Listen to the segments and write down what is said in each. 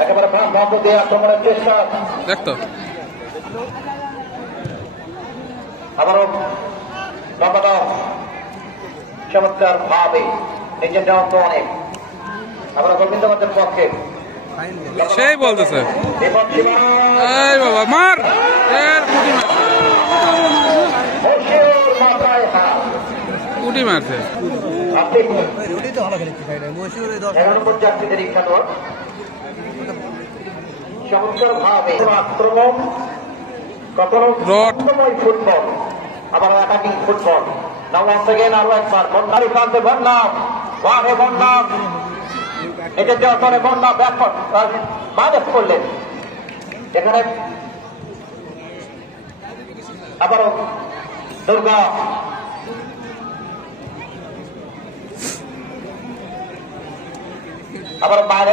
একেবারে প্রান্ত দিয়ে আক্রমণের চেষ্টা দেখতো আবারও লম্বাটা চমৎকার ভাবে নিজের যাওয়া তো অনেক আবার গোবিন্দগঞ্জের পক্ষে সেই বলতেছে এই বাবা মার উঠি মারছে যাত্রীদের খেলোয়াড় চমৎকার ভাবে আক্রমণ কখনো রটময় ফুটবল আবার attacking football now once again আরো একবার বন্যার প্রান্তে বন্যা ওয়াহে বন্যা এটা দেওয়ার পরে বন্যা ব্যাকফুট মাঝে করলেন এখানে আবারও দুর্গা আবার বাইরে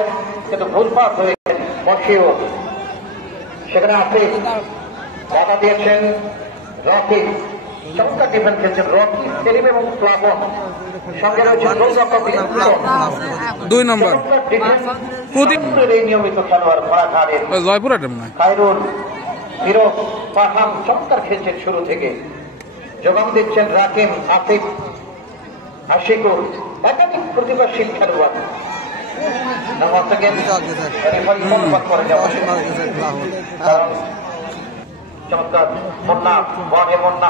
কিন্তু ভুল পাস হয়ে গেছেন মশিও সেখানে আপনি বাধা দিয়েছেন রকি চমৎকার ডিফেন্স খেলছেন রকি সেলিম এবং প্লাবন সঙ্গে রয়েছে দুই নম্বর এই নিয়মিত খেলোয়াড় ভরাঘাটের জয়পুরের খায়রুল ফিরোজ পাঠান চমৎকার খেলছেন শুরু থেকে যোগান দিচ্ছেন রাকিম আসিফ আশিকুর একাধিক প্রতিভাশীল খেলোয়াড় চমৎকার বন্যা বনে বন্যা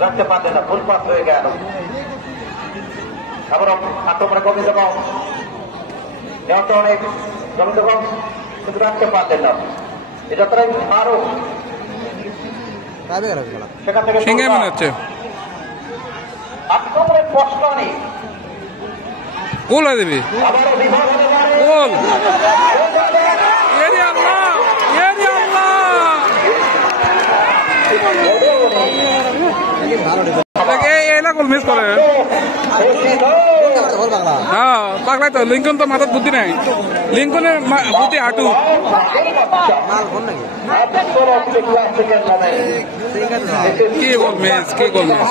রাখতে পারলেন না ভুল পাস হয়ে গেল আবার আক্রমণে গোবিন্দগঞ্জ অনেক গোবিন্দগঞ্জ কিন্তু রাখতে পারলেন না এ যাত্রায় আরো সেখান থেকে মনে হচ্ছে আক্রমণের কষ্ট নেই গোল হয়ে দেবে গোল গোল মিস করে হ্যাঁ পাগলাই তো লিঙ্কন তো মাথার বুদ্ধি নাই লিঙ্কনের বুদ্ধি হাঁটু কি গোল মিস কি গোল মিস